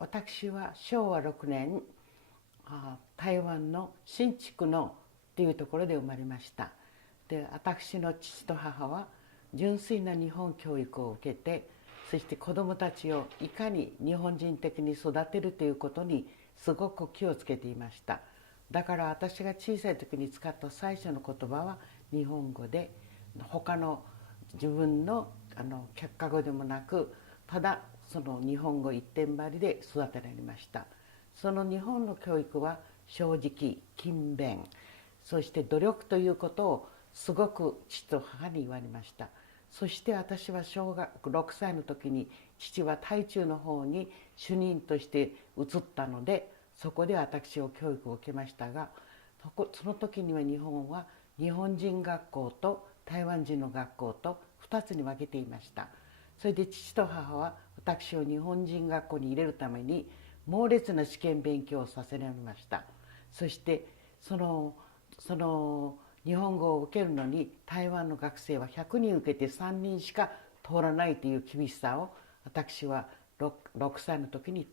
私は昭和6年台湾の新竹のというところで生まれました。で、私の父と母は純粋な日本教育を受けて、そして子どもたちをいかに日本人的に育てるということにすごく気をつけていました。だから私が小さい時に使った最初の言葉は日本語で、他の自分の却下語でもなく、ただその日本語一点張りで育てられました。その日本の教育は正直、勤勉、そして努力ということをすごく父と母に言われました。そして私は小学6歳の時に父は台中の方に主任として移ったので、そこで私を教育を受けましたが、その時には日本は日本人学校と台湾人の学校と2つに分けていました。それで父と母は私を日本人学校に入れるために猛烈な試験勉強をさせられました。そしてその日本語を受けるのに台湾の学生は100人受けて3人しか通らないという厳しさを私は 6歳の時に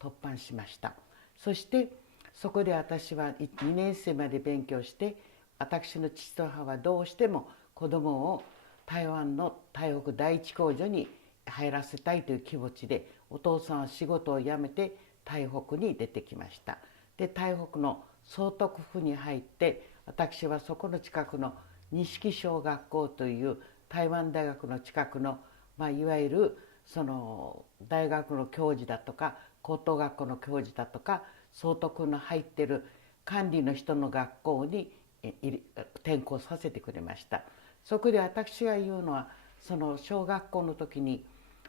突破しました。そしてそこで私は2年生まで勉強して、私の父と母はどうしても子供を台湾の台北第一工場に入らせたいという気持ちで、お父さんは仕事を辞めて台北に出てきました。で、台北の総督府に入って、私はそこの近くの錦小学校という台湾大学の近くの、いわゆるその大学の教授だとか高等学校の教授だとか総督の入ってる管理の人の学校に転校させてくれました。そこで私が言うのは、その小学校の時に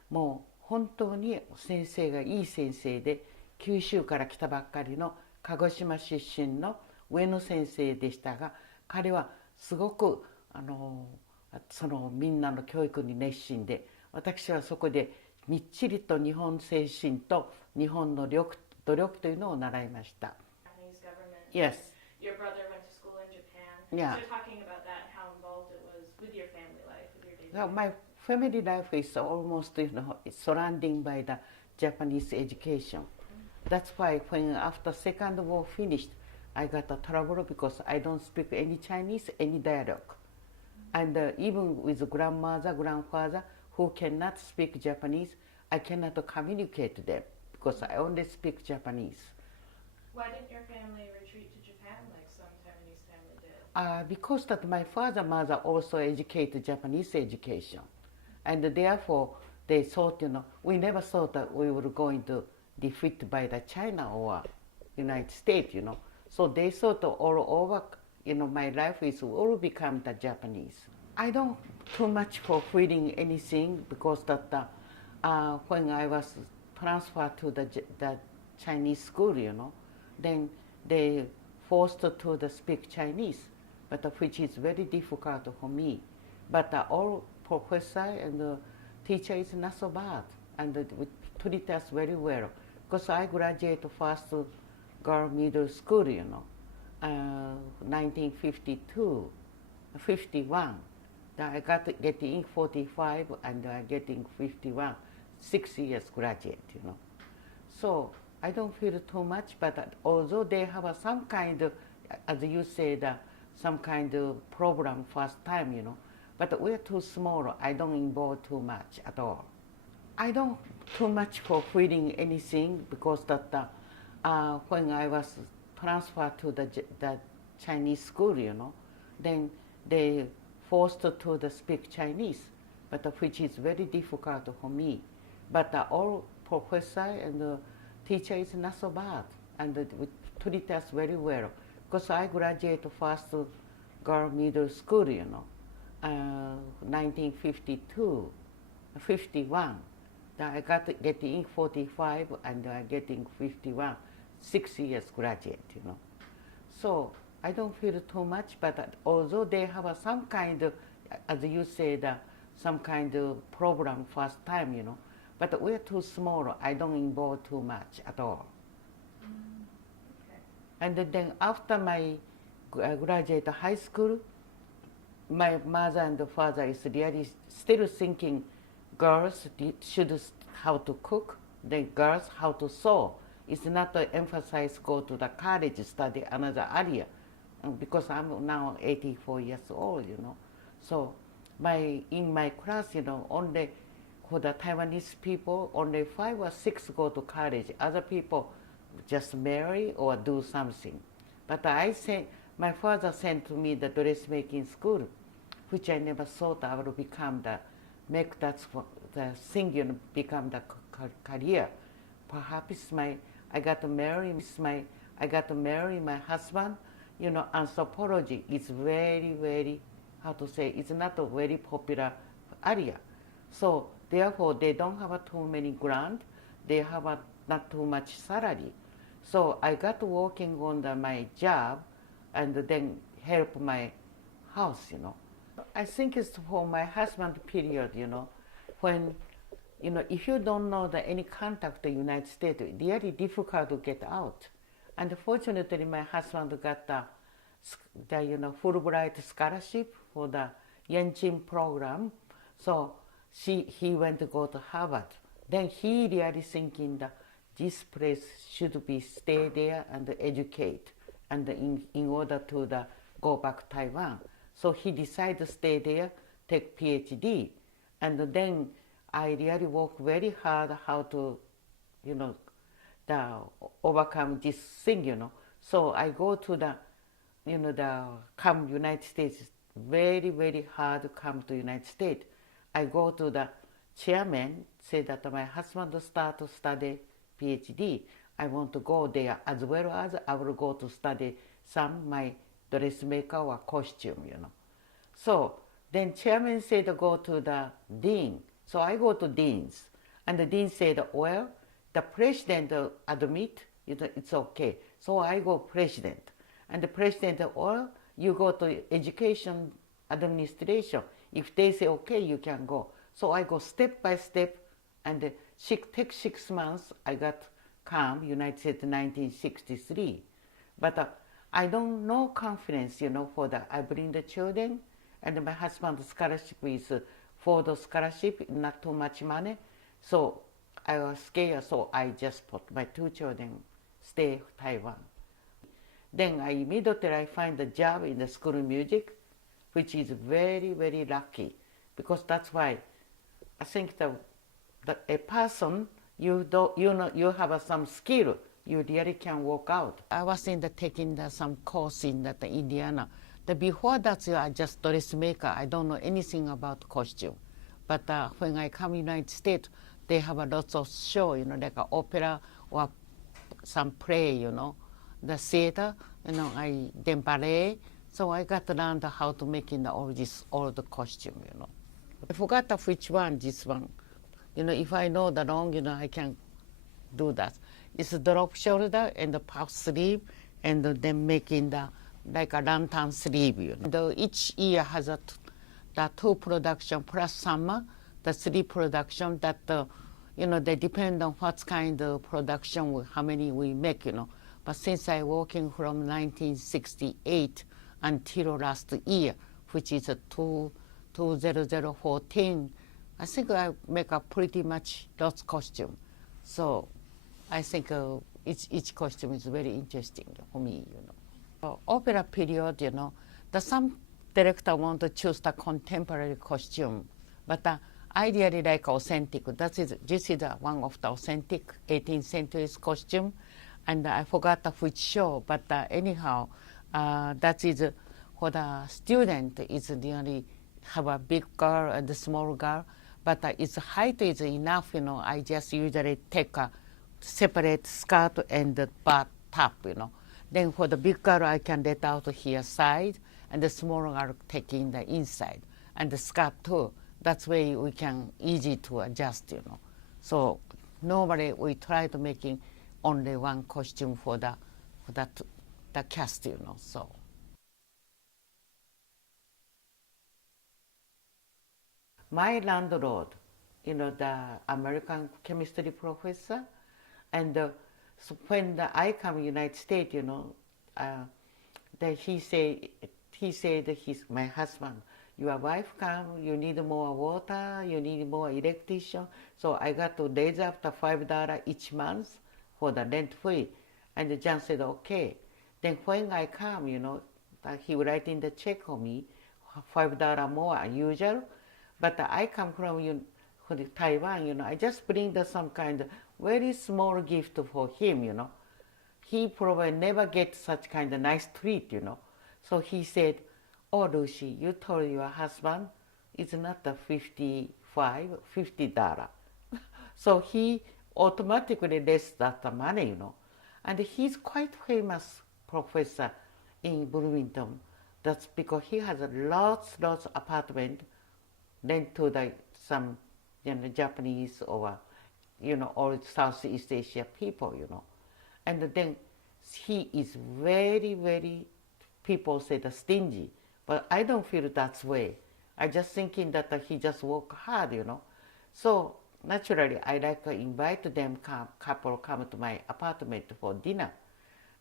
もう本当に先生がいい先生で、九州から来たばっかりの鹿児島出身の上野先生でしたが、彼はすごくそのみんなの教育に熱心で、私はそこでみっちりと日本精神と日本の努力というのを習いました。Yes. Your brother went to school in Japan. Yeah. So talking about that, how involved it was with your family life, with your daily So life. my family life is almost surrounding by the Japanese education. That's why when after Second War finished, I got a trouble because I don't speak any Chinese, any dialogue. And even with grandmother, grandfather who cannot speak Japanese, I cannot communicate them because I only speak Japanese. Why didn't your family retreat to Japan like some Taiwanese family did? Because that my father, mother also educated Japanese education. And therefore, they thought, we never thought that we were going to defeat by the China or United States, So they thought all over, my life is all become the Japanese. I don't too much for feeling anything because that when I was transferred to the Chinese school, then they forced to speak Chinese, but which is very difficult for me. But all professor and teacher is not so bad, and treat us very well. Because I graduated first girl middle school, 1952, 51. I got getting 45 and I getting 51, 6 years graduate, So I don't feel too much, but although they have some kind of, as you said, some kind of problem first time, but we're too small. I don't involve too much at all. I don't too much for feeling anything because that when I was transferred to the Chinese school, then they forced to speak Chinese, but which is very difficult for me. But all professor and teacher is not so bad, and treat us very well. Because I graduated first girl middle school, 1952, 51. I got getting 45 and I getting 51, 6 years graduate, So I don't feel too much, but although they have some kind of, as you said, some kind of problem first time, but we're too small. I don't involve too much at all. Okay. And then after my graduate high school, my mother and father is really still thinking girls should how to cook the girls how to sew. It's not to emphasize go to the college study another area, because I'm now 84 years old, So in my class, only for the Taiwanese people, only 5 or 6 go to college. Other people just marry or do something. But my father sent to me the dressmaking school, which I never thought I would become make that the thing, become the career. Perhaps I got to marry my husband. Anthropology is very, very, how to say, it's not a very popular area. So therefore, they don't have too many grant. They have not too much salary. So I got working on my job, and then help my house. I think it's for my husband period. When if you don't know any contact in the United States, it's really difficult to get out. And fortunately, my husband got the Fulbright scholarship for the Yanjin program. So he went to go to Harvard. Then he really thinking that this place should be stay there and educate, and in order to go back to Taiwan. So he decided to stay there, take PhD, and then I really work very hard how to, overcome this thing, So I go to come United States, very, very hard to come to United States. I go to the chairman, say that my husband start to study PhD. I want to go there, as well as I will go to study my dressmaker or costume, So then chairman said go to the dean. So I go to deans, and the dean said, well, the president admit it's okay. So I go president, and the president, well, you go to education administration. If they say okay, you can go. So I go step by step, and take 6 months. I got come United States 1963, but I don't know confidence, for I bring the children, and my husband's scholarship is for the scholarship, not too much money. So I was scared, so I just put my 2 children stay Taiwan. Then I immediately find a job in the school of music, which is very, very lucky, because that's why I think that a person, you have some skill, you really can work out. I was taking some course in Indiana. Before that, I just dressmaker. I don't know anything about costume. But when I come United States, they have a lots of show, like an opera or some play, the theater, then ballet. So I got to learn how to make all the costume, I forgot which one, this one. If I know the wrong, I can do that. It's a drop shoulder and the puff sleeve, and then making like a lantern sleeve. Each year has the 2 production plus summer, the 3 production that they depend on what kind of production, how many we make. But since I working from 1968 until last year, which is 2014, I think I make a pretty much lots costume. So I think each costume is very interesting for me, Opera period, some director want to choose the contemporary costume, but I really like authentic. This is one of the authentic 18th century costume, and I forgot which show, but anyhow, that is for the student. Is really have a big girl and a small girl, but its height is enough. I just usually take a separate skirt and the butt top. Then for the big girl, I can let out here side, and the small girl taking the inside, and the skirt too. That's way we can easy to adjust, So normally we try to making only one costume for the cast, So. My landlord, the American chemistry professor, and so when I come United States, that he said my husband, your wife come, you need more water, you need more electrician. So I got to raise up the $5 each month for the rent free. And John said, okay. Then when I come, he writing the check for me, $5 more usual. But I come from Taiwan, I just bring some kind of very small gift for him, He probably never get such kind of nice treat, So he said, oh, Lucy, you told your husband it's not the $50. So he automatically less that money, And he's quite famous professor in Bloomington. That's because he has lots apartment rent to some Japanese or or Southeast Asia people, And then he is very, people say the stingy, but I don't feel that way. I just thinking that he just work hard, So naturally, I like to invite them couple come to my apartment for dinner,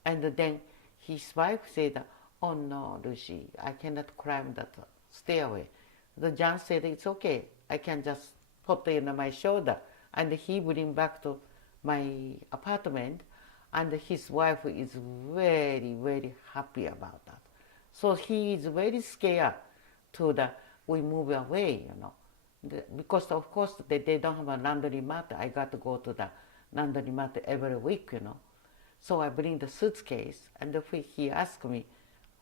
and then his wife said, "Oh no, Lucy, I cannot climb that stairway." The John said, "It's okay. I can just put it on my shoulder," and he bring back to my apartment, and his wife is very happy about that. So he is very scared we move away, because of course they don't have a laundry mat. I got to go to the laundry mat every week, So I bring the suitcase, and he asked me,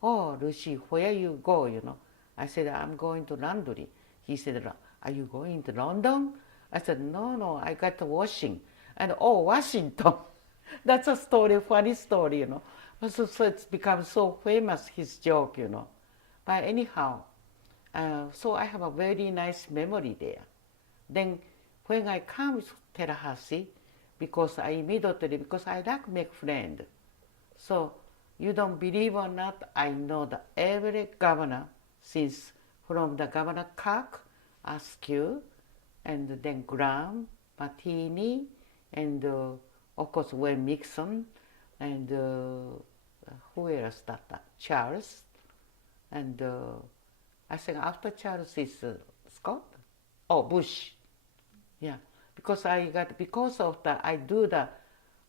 "Oh, Lucy, where you go?" I said, "I'm going to laundry." He said, "Are you going to London?" I said, No, I got to washing. And oh, Washington. That's a story, funny story, So it's become so famous, his joke, But anyhow, so I have a very nice memory there. Then when I come to Tallahassee, because I like make friend. So you don't believe or not, I know that every governor since from the Governor Clark, Askew, and then Graham, Martini, and of course Wayne Nixon, and who else that? Charles, and I think after Charles is Scott, Bush, yeah, because of that I do the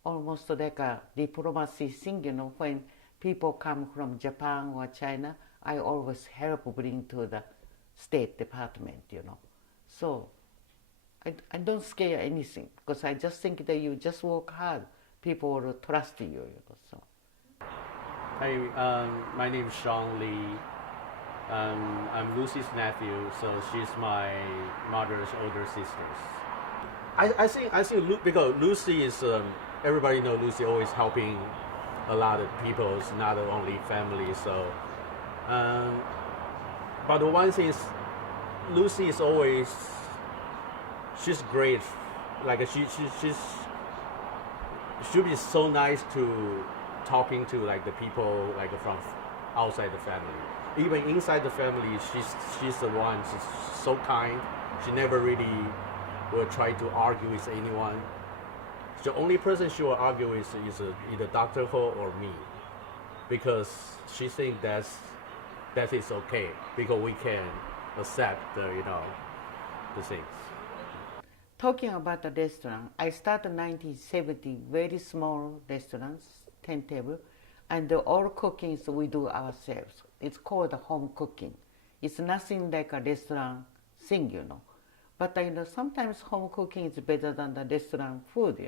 almost like a diplomacy thing, when people come from Japan or China, I always help bring to the State Department, So I don't scare anything because I just think that you just work hard, people will trust you, So. Hi, my name is Sean Lee. I'm Lucy's nephew, so she's my mother's older sister. I think because Lucy is everybody know Lucy always helping a lot of people, it's not only family. So, but the one thing is, Lucy is always she's great. Like she'll be so nice to talking to like the people like from outside the family. Even inside the family, she's the one. She's so kind. She never really will try to argue with anyone. The only person she will argue with is either Dr. Ho or me, because she thinks that is okay because we can accept the things. Talking about the restaurant, I started 1970, very small restaurants, 10 tables, and all cookings we do ourselves. It's called home cooking. It's nothing like a restaurant thing, But sometimes home cooking is better than the restaurant food,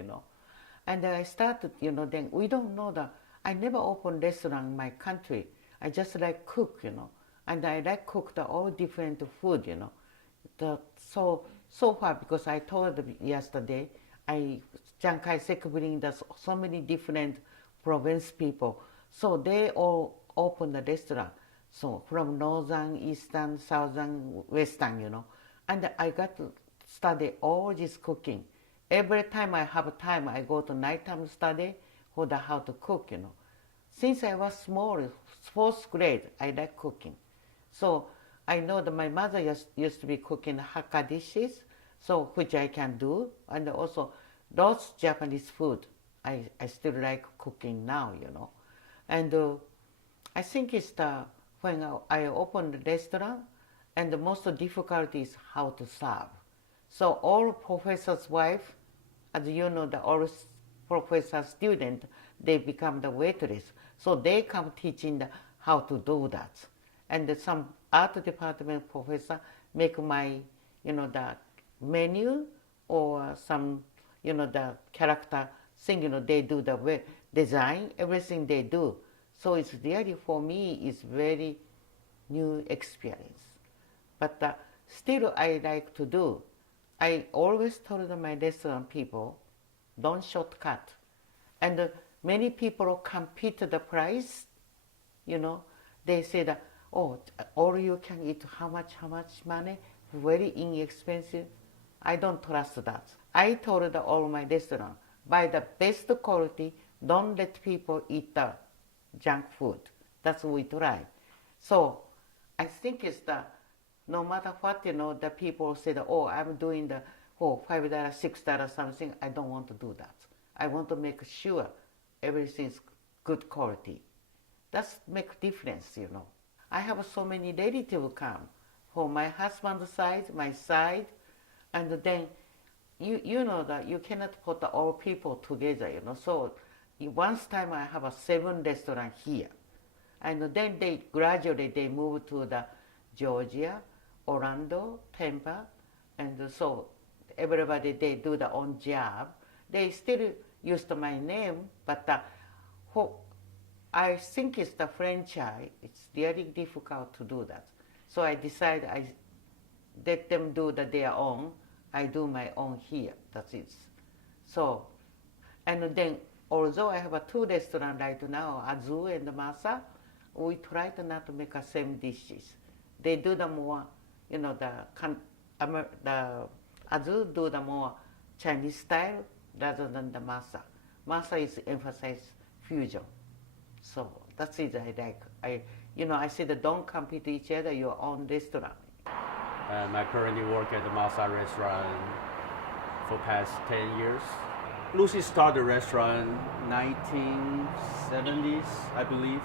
And I started, then we don't know I never opened restaurant in my country. I just like cook, And I like cook all different food, So far, because I told them yesterday, Chiang Kai-shek bring so many different province people. So they all open the restaurant. So from northern, eastern, southern, western, And I got to study all this cooking. Every time I have time, I go to nighttime study for how to cook, Since I was small, 4th grade, I like cooking. So I know that my mother used to be cooking Hakka dishes, so which I can do, and also those Japanese food I still like cooking now, And I think it's when I opened the restaurant, and the most difficulty is how to serve. So all professor's wife, as you know, the all professor student, they become the waitress. So they come teaching how to do that. And some art department professor make my, the menu or some, the character thing, they do the design, everything they do. So it's really, for me, it's very new experience. But still I like to do. I always told my restaurant people, don't shortcut. And many people compete the price, they say that, oh, all you can eat, how much money, very inexpensive. I don't trust that. I told all my restaurant, buy the best quality, don't let people eat the junk food. That's what we try. So I think it's no matter what, the people say that, oh, I'm doing $5, $6 something. I don't want to do that. I want to make sure everything's good quality. That's make difference, I have so many relatives come from my husband's side, my side, and then you know that you cannot put all people together, So once time I have 7 restaurants here, and then they gradually move to the Georgia, Orlando, Tampa, and so everybody they do their own job. They still use my name, but I think it's the franchise. It's really difficult to do that. So I decided I let them do their own. I do my own here. That's it. So, and then although I have 2 restaurants right now, Azu and Masa, we try to not make the same dishes. They do the more, the Azu do the more Chinese style rather than the Masa. Masa is emphasize fusion. So that's it I like. I said don't compete each other, your own restaurant. I currently work at the Masa restaurant for past 10 years. Lucy started the restaurant 1970s, I believe.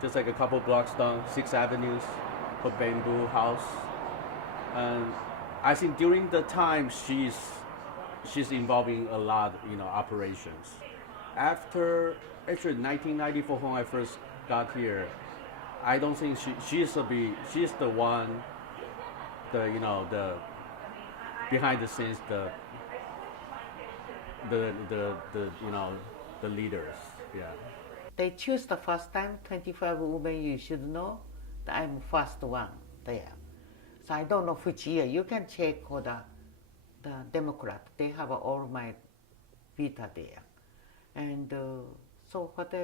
Just like a couple blocks down, 6th Avenue, for Bamboo House. And I think during the time she's involving a lot, operations. After actually 1994 when I first got here, I don't think she's the one, the behind the scenes, the leaders, yeah. They choose the first time 25 women. You should know that I'm first one there. So I don't know which year. You can check for the Democrat. They have all my vita there, and so what?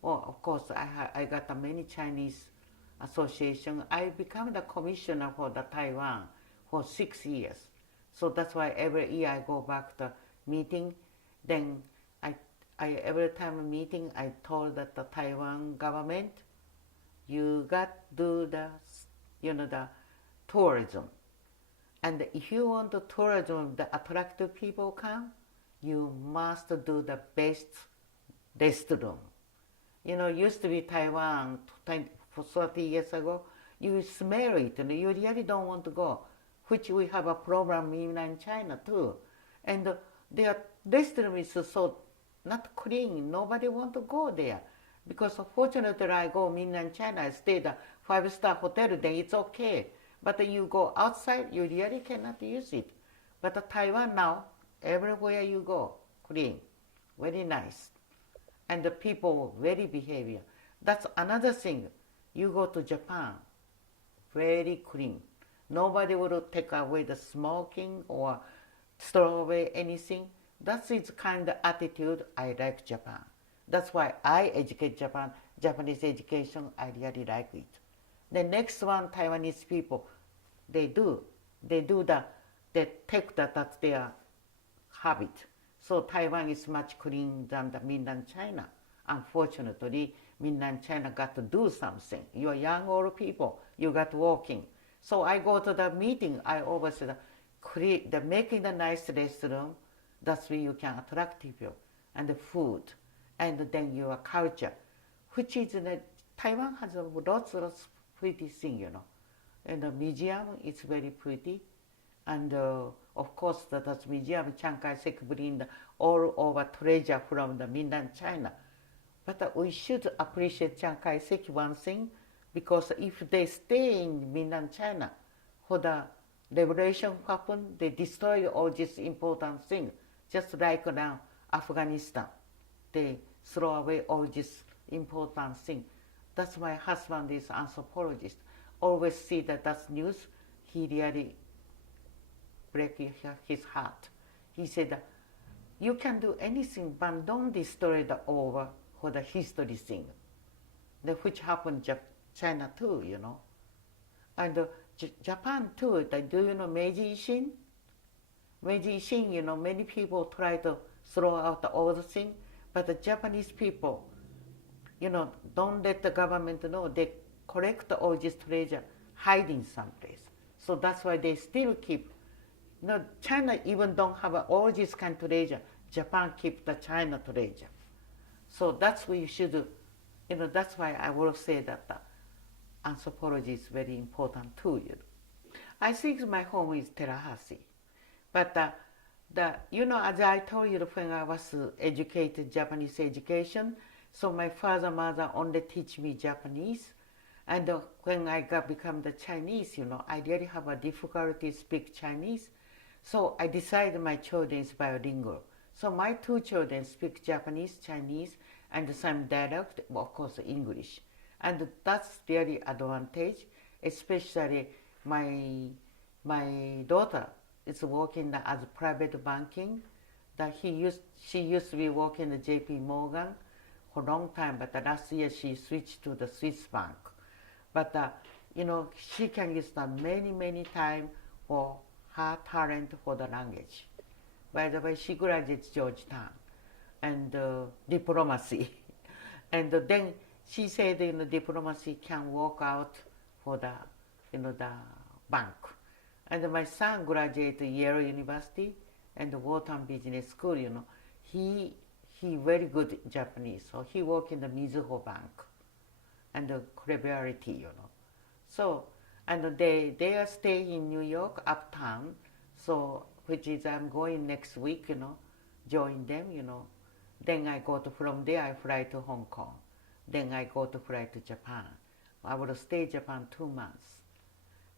Of course, I got many Chinese association. I become the commissioner for the Taiwan for 6 years. So that's why every year I go back to meeting. Then I every time meeting, I told that the Taiwan government, you got to do the tourism. And if you want the tourism, the attractive people come, you must do the best restaurant. Used to be Taiwan 30 years ago, you smell it and you really don't want to go, which we have a problem in China too. And their restaurant is so not clean, nobody want to go there. Because fortunately I go mainland China, I stayed at 5-star hotel, then it's okay. But you go outside, you really cannot use it. But Taiwan now, everywhere you go, clean, very nice. And the people, very behavior. That's another thing. You go to Japan, very clean. Nobody will take away the smoking or throw away anything. That's its kind of attitude I like Japan. That's why I educate Japan, Japanese education, I really like it. The next one, Taiwanese people, they take that's their habit. So Taiwan is much cleaner than the mainland China. Unfortunately, mainland China got to do something. You are young old people, you got walking. So I go to the meeting, I always say, making the nice restaurant, that's where you can attract people, and the food, and then your culture, which is Taiwan has lots of pretty things, And the museum is very pretty. And of course, that museum, Chiang Kai-shek bring all over treasure from the mainland China. But we should appreciate Chiang Kai-shek one thing, because if they stay in mainland China, for the revolution happened, they destroy all these important things. Just like now, Afghanistan, they throw away all these important things. That's my husband is anthropologist. Always see that news, he really break his heart. He said, you can do anything, but don't destroy the over for the history thing, which happened in China too, you know. And Japan too, do you know Meiji Ishin? Meiji Ishin, you know, many people try to throw out all the things, but the Japanese people, you know, don't let the government know. They collect all this treasure, hiding someplace. So that's why they still keep. You know, China even don't have all this kind of treasure. Japan keep the China treasure. So that's what you should do. You know, that's why I will say that anthropology is very important too. You know. I think my home is Tallahassee. But you know, as I told you when I was educated Japanese education, so my father, mother only teach me Japanese. And when I become the Chinese, you know, I really have a difficulty speak Chinese. So I decided my children is bilingual. So my two children speak Japanese, Chinese, and some dialect, of course, English. And that's really advantage, especially my daughter is working as private banking. That she used to be working at JP Morgan for a long time, but last year she switched to the Swiss bank. But you know, she can use that many times for her talent for the language. By the way, she graduated Georgetown and diplomacy. And then she said, you know, diplomacy can work out for the, you know, the bank. And my son graduated Yale University and the Wharton Business School, you know. He very good Japanese, so he worked in the Mizuho Bank and the Cleverity, you know. So, and they are staying in New York, uptown, so, which is I'm going next week, you know, join them, you know. Then I go from there, I fly to Hong Kong. Then I fly to Japan. I will stay Japan 2 months.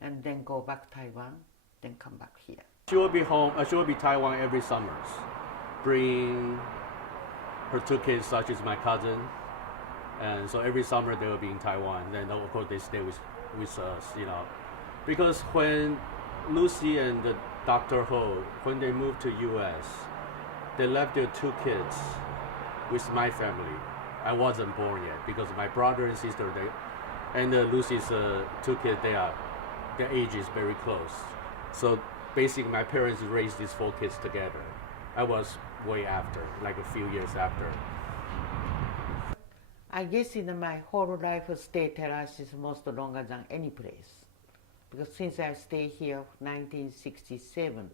And then go back Taiwan, then come back here. She will be home. She will be Taiwan every summer. Bring her two kids, such as my cousin, and so every summer they will be in Taiwan. Then of course they stay with us, you know, because when Lucy and Dr. Ho, when they moved to U.S., they left their two kids with my family. I wasn't born yet because my brother and sister, and Lucy's two kids, their age is very close. So basically my parents raised these 4 kids together. I was way after, like a few years after. I guess in my whole life, stay Tallahassee is most longer than any place. Because since I stay here 1967,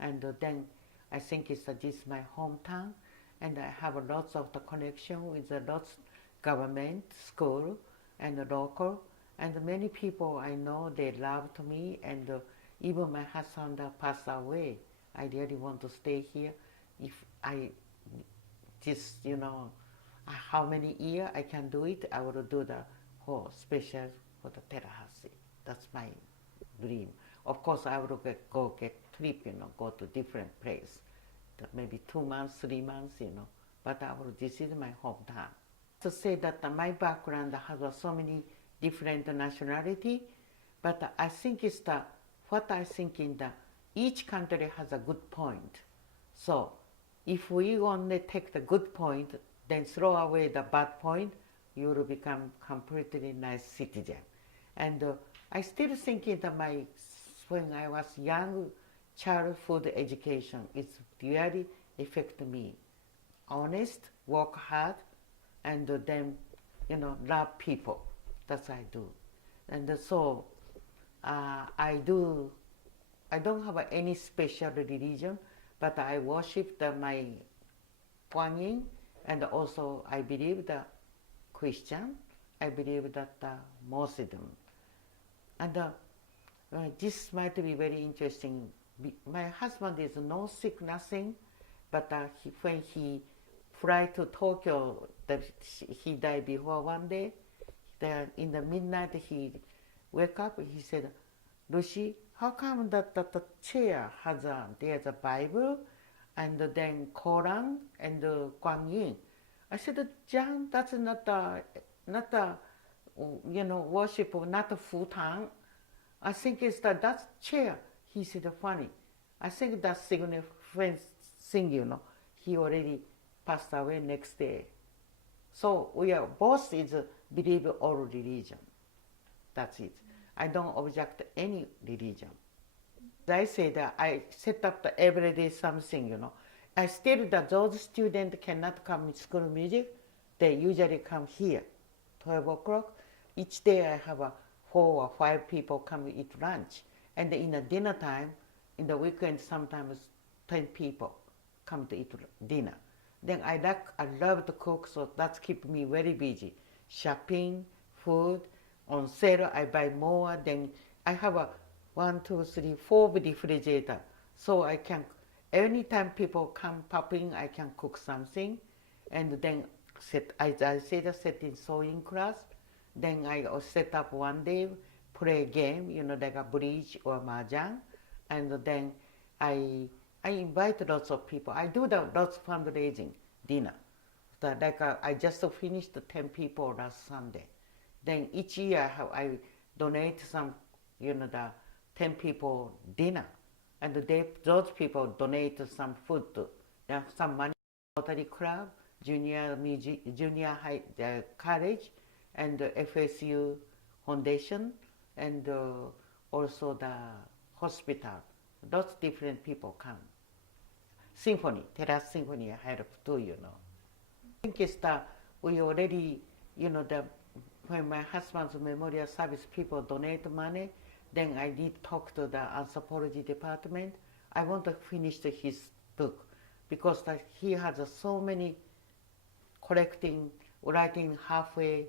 and then I think this is my hometown, and I have lots of the connection with lots government, school, and local, and many people I know, they loved me, and even my husband passed away. I really want to stay here. If I just, you know, how many years I can do it, I will do the whole special for the Tallahassee. That's my dream. Of course, I will go get trip, you know, go to different place. Maybe 2 months, 3 months, you know. But this is my hometown. To say that my background has so many different nationality, but I think it's what I think in each country has a good point. So if we only take the good point, then throw away the bad point, you will become completely nice citizen. And I still think that when I was young, childhood education, it's really affected me. Honest, work hard, and then, you know, love people. That's what I do. And so I don't have any special religion, but I worship my Kuan Yin, and also I believe the Christian, I believe that Muslim. And this might be very interesting. My husband is no sick, nothing, but when he fly to Tokyo, he died before one day. In the midnight, he wake up. He said, "Lucy, how come that chair has there's a Bible, and then Quran and Guan Yin?" I said, "John, that's not a worship, not a full time. I think it's that chair." He said, "Funny. I think that's significant thing, He already passed away next day. So we are both believe all religion. That's it. I don't object any religion. I say that I set up the everyday something, I still that those students cannot come to school music. They usually come here, 12 o'clock. Each day I have 4 or 5 people come eat lunch. And in the dinner time, in the weekend, sometimes 10 people come to eat dinner. Then I love to cook, so that keeps me very busy. Shopping, food, on sale, I buy more. Then I have 1, 2, 3, 4 refrigerator. So I can, anytime people come popping, I can cook something. And then I set in sewing class. Then I set up one day, play game, like a bridge or mahjong. And then I invite lots of people. I do lots of fundraising dinner. I just finished 10 people last Sunday. Then each year I donate some, the 10 people dinner. And those people donate some food, some money, Rotary Club, junior high college, and the FSU Foundation, and also the hospital. Those different people come. Symphony, Terrace Symphony help too, I think it's that we already, when my husband's memorial service people donate money, then I did talk to the anthropology department. I want to finish his book because he has so many writing halfway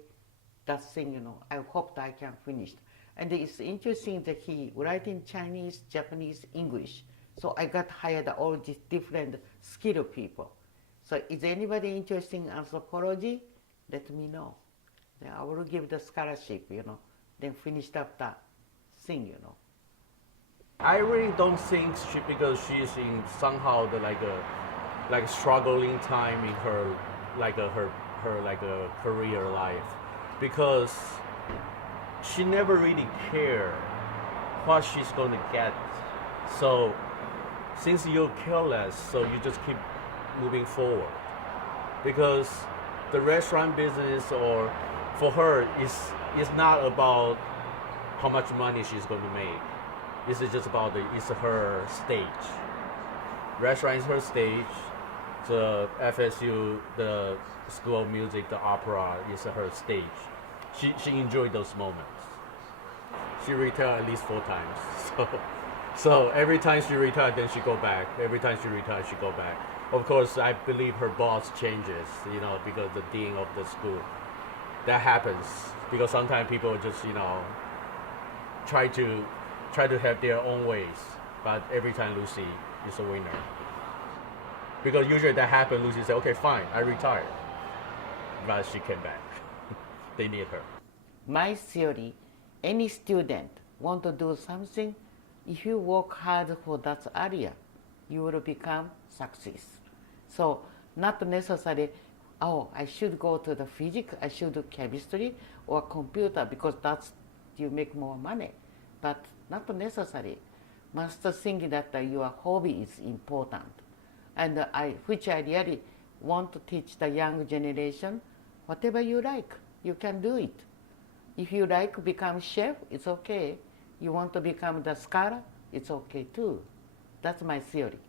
that thing, I hope that I can finish. And it's interesting that he writing Chinese, Japanese, English. So I got hired all these different skilled people. So is anybody interested in anthropology? Let me know. Then I will give the scholarship, then finished up that thing, I really don't think because she's in somehow like a struggling time in her her career life, because she never really cared what she's going to get. So since you're careless, so you just keep moving forward, because the restaurant business or for her is not about how much money she's going to make. This is just about it's her stage. Restaurant is her stage. The FSU, the School of Music, the opera is her stage. She enjoyed those moments. She retired at least 4 times. So every time she retired, then she go back. Every time she retired, she go back. Of course, I believe her boss changes, because the dean of the school. That happens because sometimes people just, try to have their own ways. But every time Lucy is a winner. Because usually that happens, Lucy said, "Okay, fine, I retired." But she came back. They need her. My theory, any student want to do something, if you work hard for that area, you will become success. So not necessarily, I should go to the physics, I should do chemistry or computer because you make more money. But not necessary. Must think that your hobby is important. And which I really want to teach the young generation, whatever you like, you can do it. If you like to become chef, it's okay. You want to become the scholar, it's okay too. That's my theory.